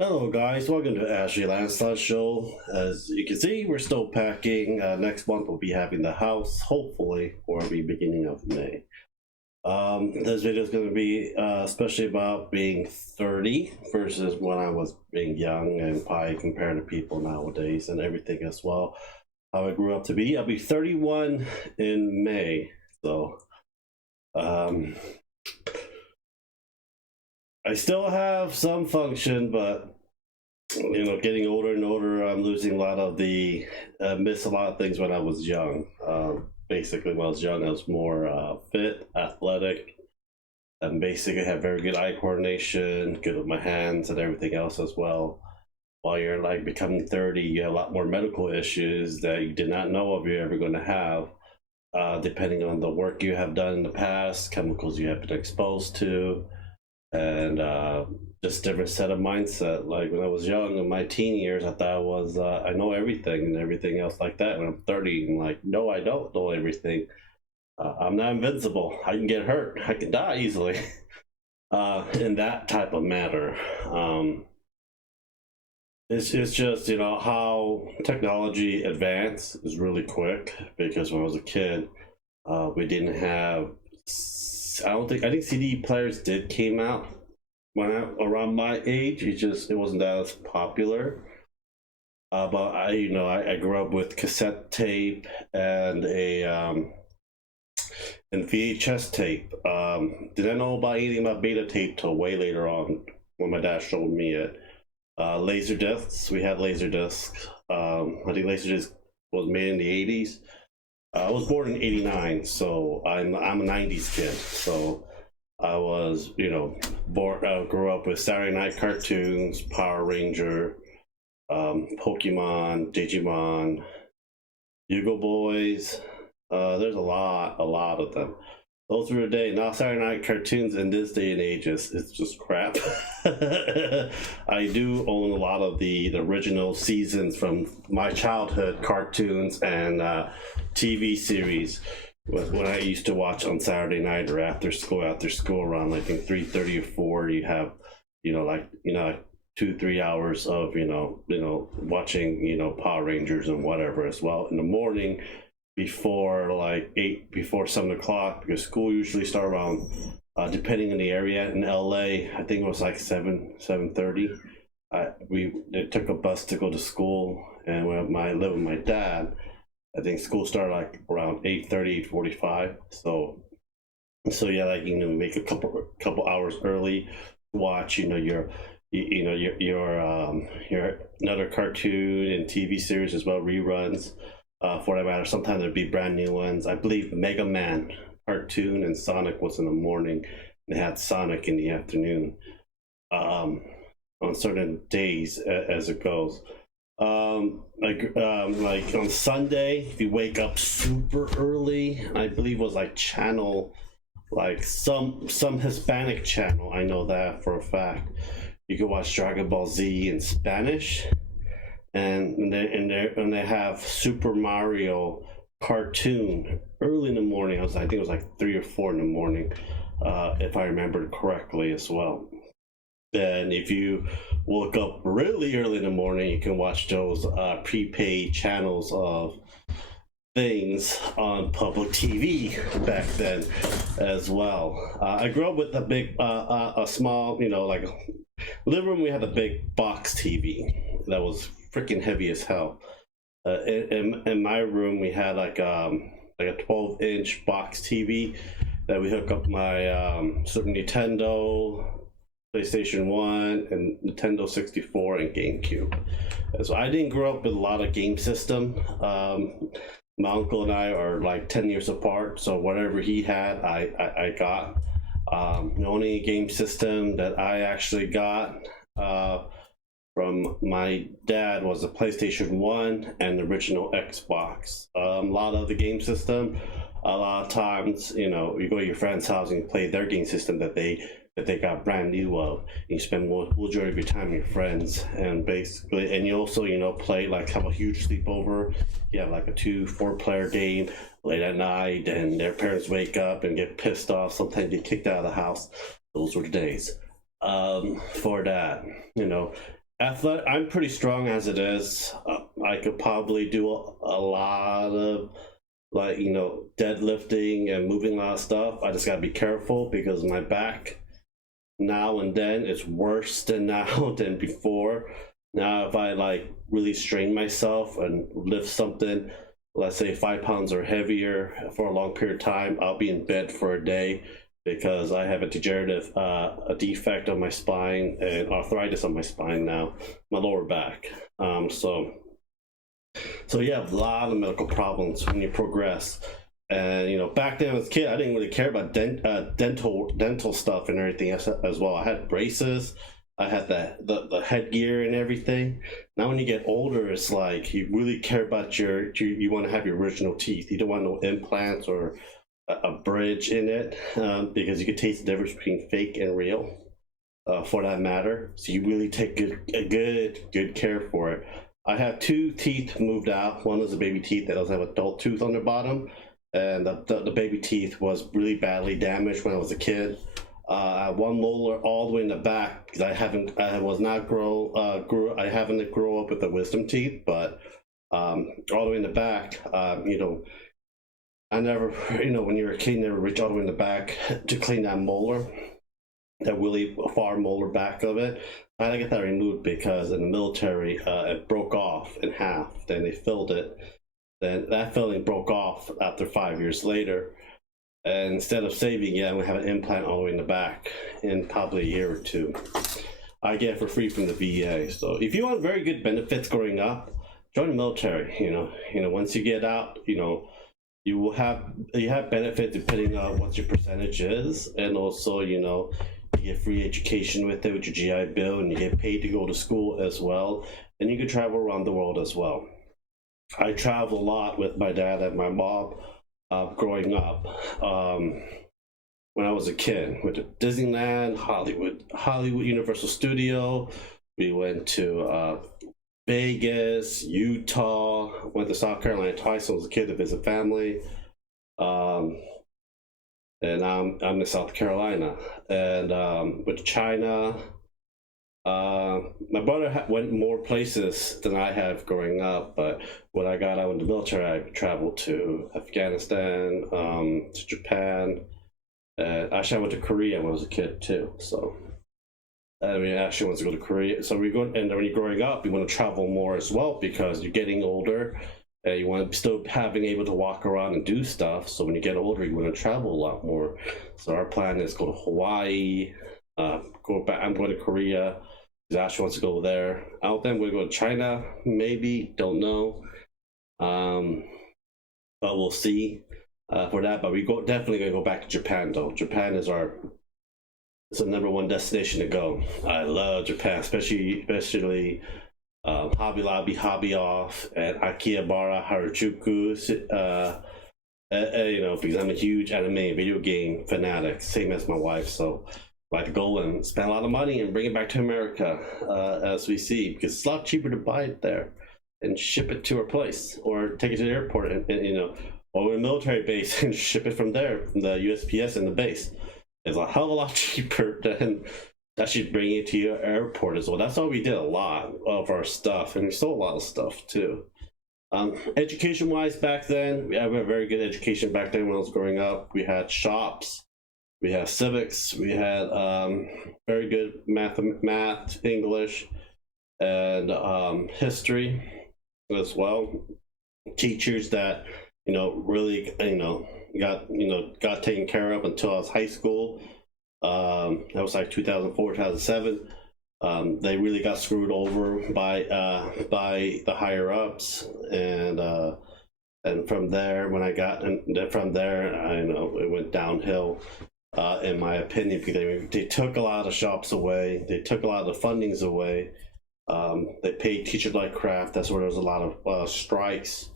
Hello guys, welcome to Ashley Lancelot Show. As you can see, we're still packing. Next month we'll be having the house, hopefully, or the beginning of May. This video is going to be especially about being 30 versus when I was being young, and probably compared to people nowadays and everything as well. How I grew up to be. I'll be 31 in May, so um, I still have some function, but getting older and older, I'm losing a lot of the miss a lot of things when I was young. Basically, when I was young, I was more fit, athletic, and basically had very good eye coordination, good with my hands and everything else as well. While you're like becoming 30, you have a lot more medical issues that you did not know if you're ever going to have, depending on the work you have done in the past, chemicals you have been exposed to, and just different set of mindset. Like when I was young in my teen years, I thought I was I know everything and everything else like that. When I'm 30, I'm like, no, I don't know everything. I'm not invincible. I can get hurt. I can die easily. In that type of matter. It's just how technology advanced is really quick, because when I was a kid, we didn't have. I think CD players did came out around my age. It wasn't that as popular. But I grew up with cassette tape and a and VHS tape. Didn't know about anything about beta tape till way later on when my dad showed me it. Laser discs. We had laser discs. I think laser disc was made in the 80s. I was born in '89, so I'm a '90s kid. So I was, born. Grew up with Saturday night cartoons, Power Ranger, Pokemon, Digimon, Yugo Boys. There's a lot of them. Those were the day. Now Saturday night cartoons in this day and age it's just crap. I do own a lot of the original seasons from my childhood cartoons and TV series. When I used to watch on Saturday night or after school around like 3:30 or 4, you have like 2-3 hours of watching Power Rangers and whatever as well in the morning, before like 8, before 7 o'clock, because school usually start around depending on the area. In LA, I think it was like 7:30. We took a bus to go to school, and when I lived with my dad, I think school started like around 8:30, 8:45. So yeah, like make a couple hours early, watch your another cartoon and TV series as well, reruns. For that matter, sometimes there'd be brand new ones. I believe Mega Man cartoon and Sonic was in the morning. They had Sonic in the afternoon. On certain days as it goes. Like on Sunday, if you wake up super early, I believe it was like channel, like some Hispanic channel. I know that for a fact. You could watch Dragon Ball Z in Spanish, and they have Super Mario cartoon early in the morning. I think it was like 3 or 4 in the morning, if I remember correctly as well. And if you woke up really early in the morning, you can watch those prepaid channels of things on public TV back then as well. I grew up with a small, like living room. We had a big box TV that was freaking heavy as hell. In my room, we had like a 12-inch box TV that we hook up my Super Nintendo, PlayStation 1, and Nintendo 64 and GameCube. So I didn't grow up with a lot of game system. My uncle and I are like 10 years apart, so whatever he had, I got. The only game system that I actually got from my dad was a PlayStation 1 and the original Xbox. A lot of the game system, a lot of times, you go to your friend's house and play their game system that they got brand new of. You spend majority of your time with your friends, and basically, and you also play, like, have a huge sleepover. You have like a 2-4 player game late at night, and their parents wake up and get pissed off, sometimes get kicked out of the house. Those were the days for that. athletic. I'm pretty strong as it is. I could probably do a lot of, like, deadlifting and moving a lot of stuff. I just gotta be careful because my back now and then is worse than now than before. Now, if I like really strain myself and lift something, let's say 5 pounds or heavier for a long period of time, I'll be in bed for a day because I have a degenerative a defect on my spine and arthritis on my spine now, my lower back. So you have a lot of medical problems when you progress. And back then as a kid, I didn't really care about dental stuff and everything as well. I had braces, I had the headgear and everything. Now when you get older, it's like you really care about you want to have your original teeth. You don't want no implants or a bridge in it, because you can taste the difference between fake and real, for that matter. So you really take good care for it. I have two teeth moved out. One is a baby teeth that doesn't have adult tooth on the bottom, and the baby teeth was really badly damaged when I was a kid. One molar all the way in the back because I haven't grow up with the wisdom teeth, but all the way in the back. I never, when you're a kid, you never reach all the way in the back to clean that molar, that really far molar back of it. I had to get that removed because in the military, it broke off in half. Then they filled it. Then that filling broke off after 5 years later. And instead of saving it, I'm gonna have an implant all the way in the back in probably a year or two. I get it for free from the VA. So if you want very good benefits growing up, join the military. Once you get out, you have benefit depending on what your percentage is, and also you get free education with it with your GI Bill, and you get paid to go to school as well, and you can travel around the world as well. I traveled a lot with my dad and my mom growing up. When I was a kid, went to Disneyland, Hollywood Universal Studio. We went to Vegas, Utah, went to South Carolina twice when I was a kid to visit family. And I'm in South Carolina, and went to China. My brother went more places than I have growing up, but when I got out in the military, I traveled to Afghanistan, to Japan. Actually, I went to Korea when I was a kid too. So I mean, actually wants to go to Korea. So we go, and when you're growing up, you want to travel more as well because you're getting older. And you want to still having able to walk around and do stuff. So when you get older, you want to travel a lot more. So our plan is go to Hawaii, go back. I'm going to Korea. Ashley wants to go there. I don't think we're going to China. Maybe, don't know. But we'll see for that. But definitely going to go back to Japan though. Japan is it's the number one destination to go. I love Japan, especially Hobby Lobby, Hobby Off, and Akihabara, Harajuku. Because I'm a huge anime video game fanatic, same as my wife. So I like to go and spend a lot of money and bring it back to America, as we see, because it's a lot cheaper to buy it there and ship it to our place, or take it to the airport or a military base and ship it from there, from the USPS and the base. It's a hell of a lot cheaper than actually bringing it to your airport as well. That's why we did a lot of our stuff, and we sold a lot of stuff too. Education wise, back then, we had a very good education back then when I was growing up. We had shops, we had civics, we had very good math, English, and history as well. Teachers that really got taken care of until I was high school. That was like 2004, 2007. They really got screwed over by the higher ups, and from there, it went downhill, in my opinion, because they took a lot of shops away, they took a lot of the fundings away. They paid teachers like crap. That's where there was a lot of strikes,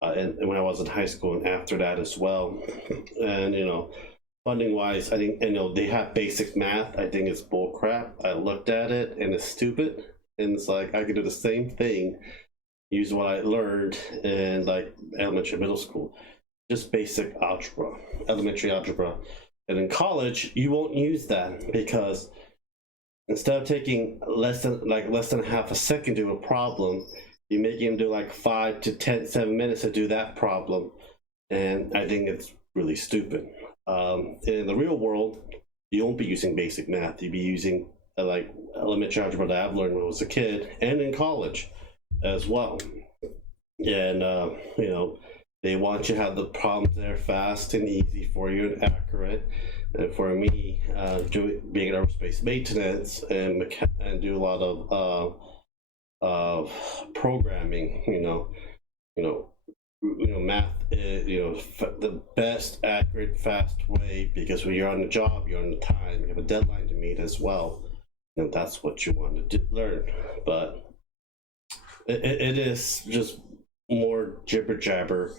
and when I was in high school and after that as well. And funding wise, I think they have basic math. I think it's bull crap. I looked at it and it's stupid, and it's like I could do the same thing, use what I learned in like elementary, middle school, just basic algebra, elementary algebra. And in college, you won't use that because instead of taking less than half a second to do a problem, you make him do like 5 to 7 minutes to do that problem, and I think it's really stupid. In the real world, you won't be using basic math. You'd be using like elementary algebra that I've learned when I was a kid, and in college as well. And you know, they want you to have the problems there fast and easy for you and accurate. And for me, being in aerospace maintenance and do a lot of programming, math is, the best accurate fast way, because when you're on the job, you're on the time, you have a deadline to meet as well, and that's what you want to learn. But it is just more jibber jabber,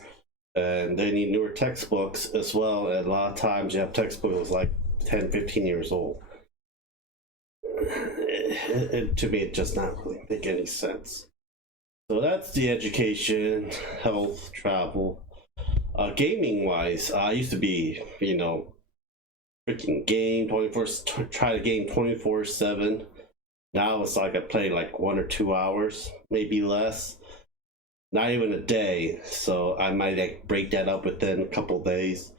and they need newer textbooks as well, and a lot of times you have textbooks like 10-15 years old. To me, it does not really make any sense. So that's the education, health, travel. Gaming wise, I used to be, freaking game 24, try to game 24/7. Now it's like I play like 1 or 2 hours, maybe less. Not even a day. So I might like break that up within a couple days.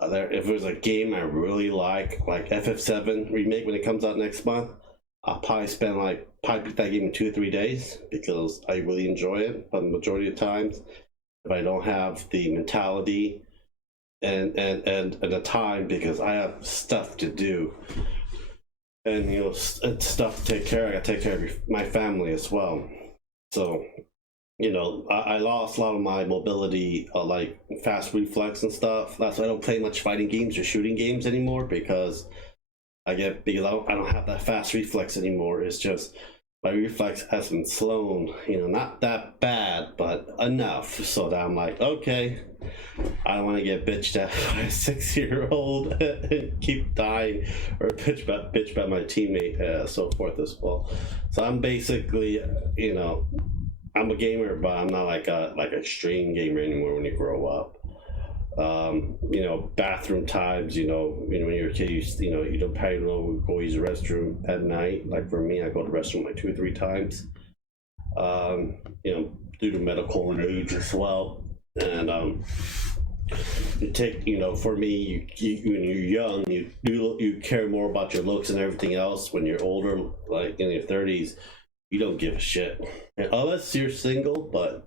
If there's a game I really like FF7 remake when it comes out next month, I'll probably beat that game in 2 or 3 days, because I really enjoy it. But the majority of times, if I don't have the mentality and the time, because I have stuff to do, and stuff to take care of, I gotta take care of my family as well. So I lost a lot of my mobility, like fast reflex and stuff. That's why I don't play much fighting games or shooting games anymore, because I don't have that fast reflex anymore. It's just my reflex has been slowed, not that bad, but enough so that I'm like, okay, I don't want to get bitched at by a 6-year-old and keep dying, or bitch by my teammate, so forth as well. So I'm basically, I'm a gamer, but I'm not like a extreme gamer anymore when you grow up. Bathroom times, when you're a kid, you don't probably go use the restroom at night. Like for me, I go to the restroom like 2 or 3 times, due to medical age as well. And you take, for me, when you're young, you care more about your looks and everything else. When you're older, like in your 30s, you don't give a shit, unless you're single. But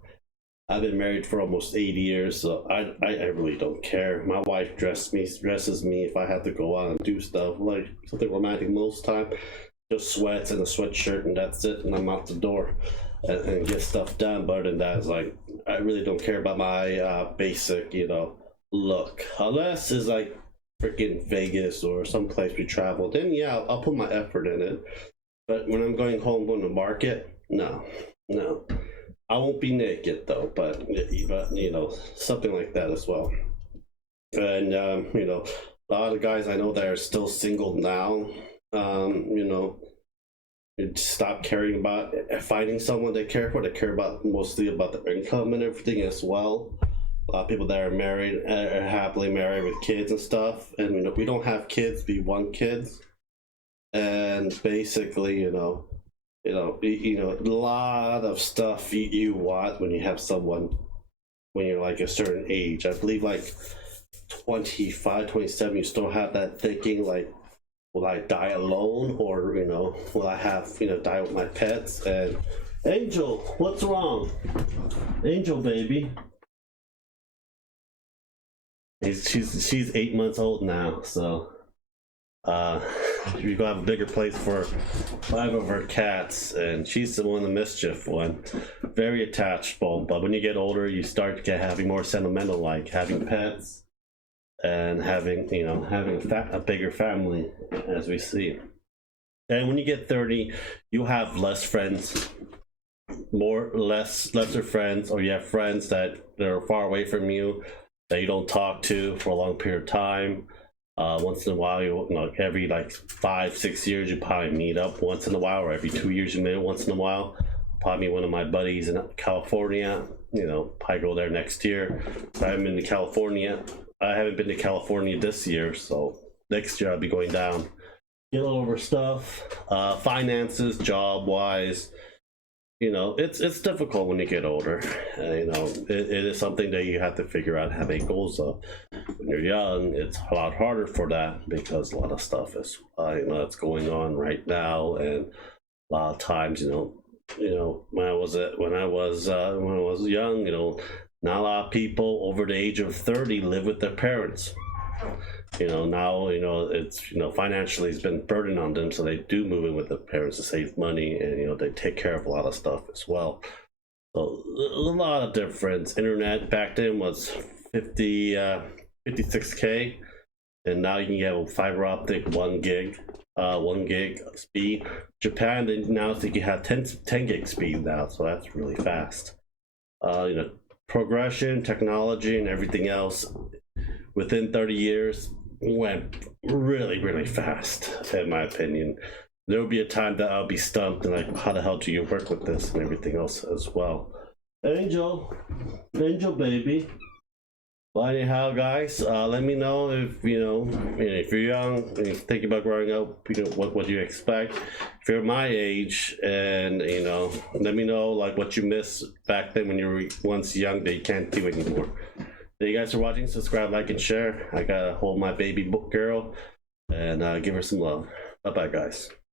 I've been married for almost 8 years, so I really don't care. My wife dresses me if I have to go out and do stuff like something romantic. Most time, just sweats and a sweatshirt, and that's it, and I'm out the door and get stuff done. But other than that, it's like I really don't care about my basic, look, unless it's like freaking Vegas or someplace we travel. Then yeah, I'll put my effort in it. But when I'm going home from the market, no. I won't be naked though, but something like that as well. And a lot of guys I know that are still single now, stop caring about finding someone they care for. They care about mostly about their income and everything as well. A lot of people that are married are happily married with kids and stuff, and we don't have kids. We want kids, and basically, a lot of stuff you want when you have someone when you're like a certain age. I believe like 25, 27, you still have that thinking like, will I die alone, or will I have die with my pets? And Angel, what's wrong? Angel baby. She's 8 months old now, so we're gonna have a bigger place for 5 of her cats, and she's the one, the mischief one. Very attachable, but when you get older, you start to having more sentimental, like having pets and having a bigger family, as we see. And when you get 30, you have less friends, lesser friends, or you have friends that are far away from you that you don't talk to for a long period of time. Once in a while, every like 5-6 years, you probably meet up once in a while, or every 2 years you meet once in a while. Probably one of my buddies in California, probably go there next year. I haven't been to California. I haven't been to California this year, so next year I'll be going down get over stuff, finances, job wise. You know, it's difficult when you get older. You know, it is something that you have to figure out, have a goals of. When you're young, it's a lot harder for that because a lot of stuff is you know, that's going on right now, and a lot of times, you know, when I was young, you know, not a lot of people over the age of 30 live with their parents. You know, now, you know, it's, you know, financially it's been burden on them, so they do move in with the parents to save money, and you know, they take care of a lot of stuff as well. So a lot of difference. Internet back then was 56K, and now you can get a fiber optic 1 gig speed. Japan, they now think you have 10 gig speed now, so that's really fast. You know, progression, technology, and everything else within 30 years went really fast, in my opinion. There will be a time that I'll be stumped and like, how the hell do you work with this and everything else as well. Angel baby. Well, anyhow, guys, let me know if if you're young and you're thinking about growing up, you know, what you expect. If you're my age, and you know, let me know like what you missed back then when you were once young that you can't do anymore. Thank you guys for watching. Subscribe, like, and share. I gotta hold my baby girl and give her some love. Bye bye, guys.